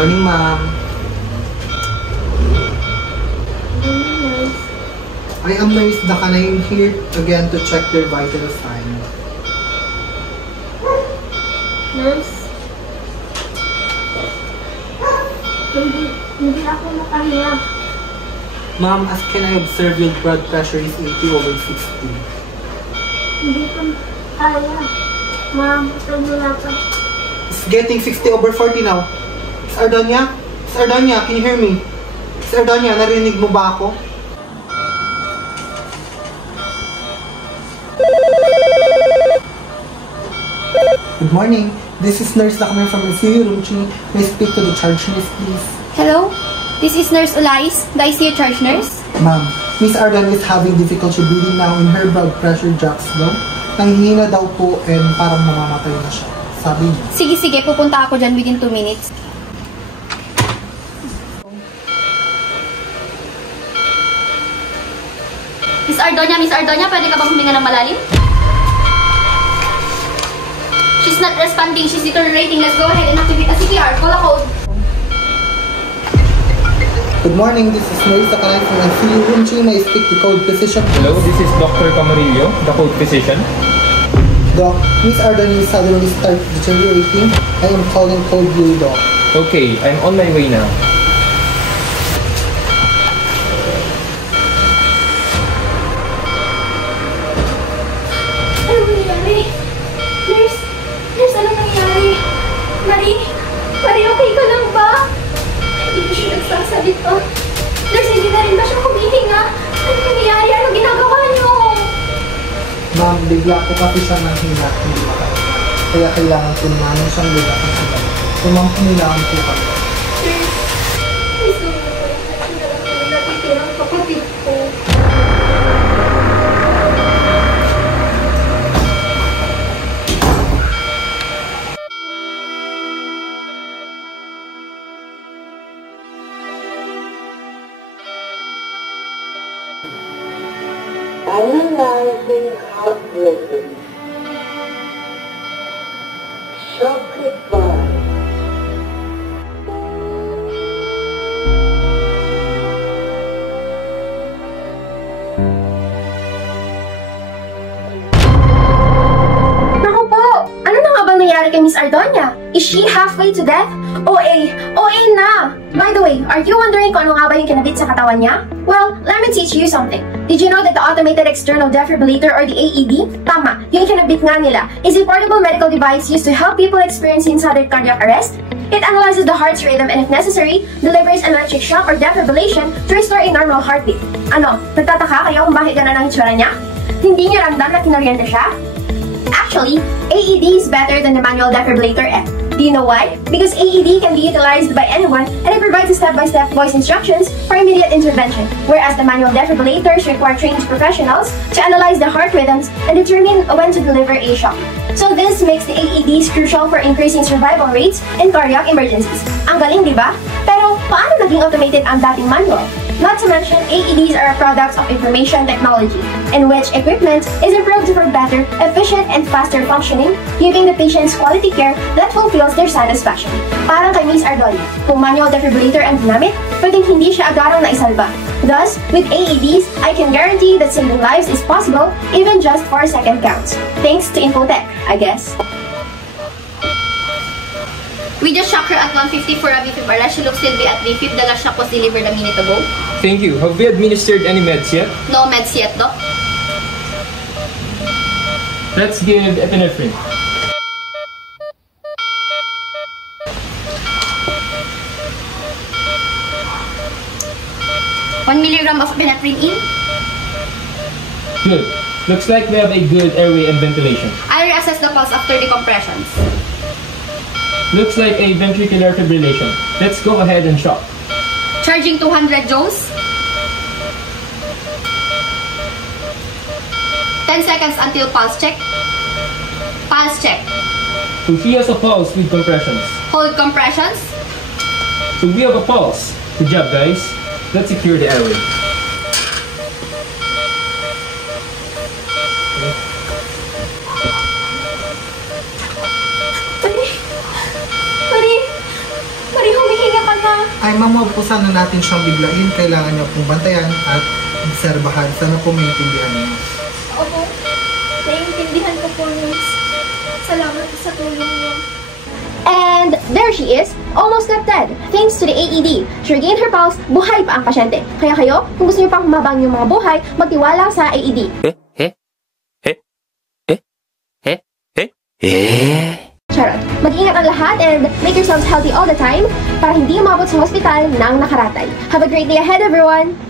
morning, ma'am. I am Nurse Dakan. I am here again to check your vital sign. Nurse? Hindi ako makahinga. Ma'am, as can I observe your blood pressure is 80/60. Hindi ko kaya. Ma'am, ito na ako. It's getting 60/40 now. Miss Ardonia? Miss Ardonia, can you hear me? Miss Ardonia, narinig mo ba ako? Good morning. This is Nurse Dakan from ICU room 3. May I speak to the charge nurse, please? Hello? This is Nurse Ulais, the ICU charge nurse. Ma'am, Miss Ardonia is having difficulty breathing now and her blood pressure drops down. Nanghihina daw po and parang mamamatay na siya. Sabi niya. Sige, pupunta ako dyan within 2 minutes. Miss Ardonia, pwede ka bang huminga ng malalim? She's not responding, she's deteriorating. Let's go ahead and activate a CPR. Call a code. Good morning, this is Nurse Dakan from ICU room 3. May I speak to code physician, please? Hello, this is Dr. Camarillo, the code physician. Doc, Miss Ardonia suddenly started deteriorating. I am calling code blue, Doc. Okay, I'm on my way now. Ano nangyari? Nurse, ano nangyari? Marie, okay ka lang ba? Hindi ko siya nagsasalita. Nurse, hindi na rin ba siya humihinga? Ano nangyari? Ano ginagawa niyo? Ma'am, bigla po kasi siya nanghina, hindi makahinga. Kaya kailangan po namin siyang ligakan sa gabi. So ma'am, kailangan po kami. Please, gawin mo po yung natitirang kapatid ko. Analyzing heart rhythm. Shock advice. Naku po! Ano na nga bang nangyari kay Miss Ardonia? Is she halfway to death? OA na! By the way, are you wondering kung ano nga ba yung kinabit sa katawan niya? Well, let me teach you something. Did you know that the Automated External Defibrillator or the AED, tama, yung kinabit nga nila, is a portable medical device used to help people experiencing sudden cardiac arrest? It analyzes the heart's rhythm and if necessary, delivers an electric shock or defibrillation to restore a normal heartbeat. Ano, nagtataka kayo kung bakit ganun ang itsura niya? Hindi niyo ramdam na kinoryente siya? Actually, AED is better than the manual defibrillator F. Do you know why? Because AED can be utilized by anyone and it provides step-by-step voice instructions for immediate intervention, whereas the manual defibrillators require trained professionals to analyze the heart rhythms and determine when to deliver a shock. So this makes the AEDs crucial for increasing survival rates in cardiac emergencies. Ang galing, di ba? Pero paano naging automated ang dating manual? Not to mention, AEDs are a product of information technology, in which equipment is improved for better, efficient, and faster functioning, giving the patients quality care that fulfills their satisfaction. Parang kay Miss Ardonia, kung manual defibrillator ang ginamit, pwedeng hindi siya agarang naisalba. Thus, with AEDs, I can guarantee that saving lives is possible even just for second counts. Thanks to Infotech, I guess. We just shocked her at 150 for a BFib. She looks still be at BFib. The last shock was delivered a minute ago. Thank you. Have we administered any meds yet? No meds yet, Doc. Let's give epinephrine. 1 milligram of epinephrine in. Good. Looks like we have a good airway and ventilation. I'll reassess the pulse after decompressions. Looks like a ventricular fibrillation. Let's go ahead and shock. Charging 200 joules. 10 seconds until pulse check. Pulse check. So she has a pulse with compressions. Hold compressions. So we have a pulse. Good job, guys. Let's secure the airway. Mari, humihinga ay mamawag po sana natin siyang biglain. Kailangan niyo pong bantayan at obserbahan. Sana po maintindihan niyo. Opo. Naiintindihan ko po, Miss. Salamat sa tulong niyo. And there she is, almost not dead, thanks to the AED. She regained her pulse, buhay pa ang pasyente. Kaya kayo, kung gusto niyo pang humabang yung mga buhay, magtiwala sa AED. Charot. Mag-ingat ang lahat and make yourselves healthy all the time para hindi umabot sa hospital ng nakaratay. Have a great day ahead, everyone!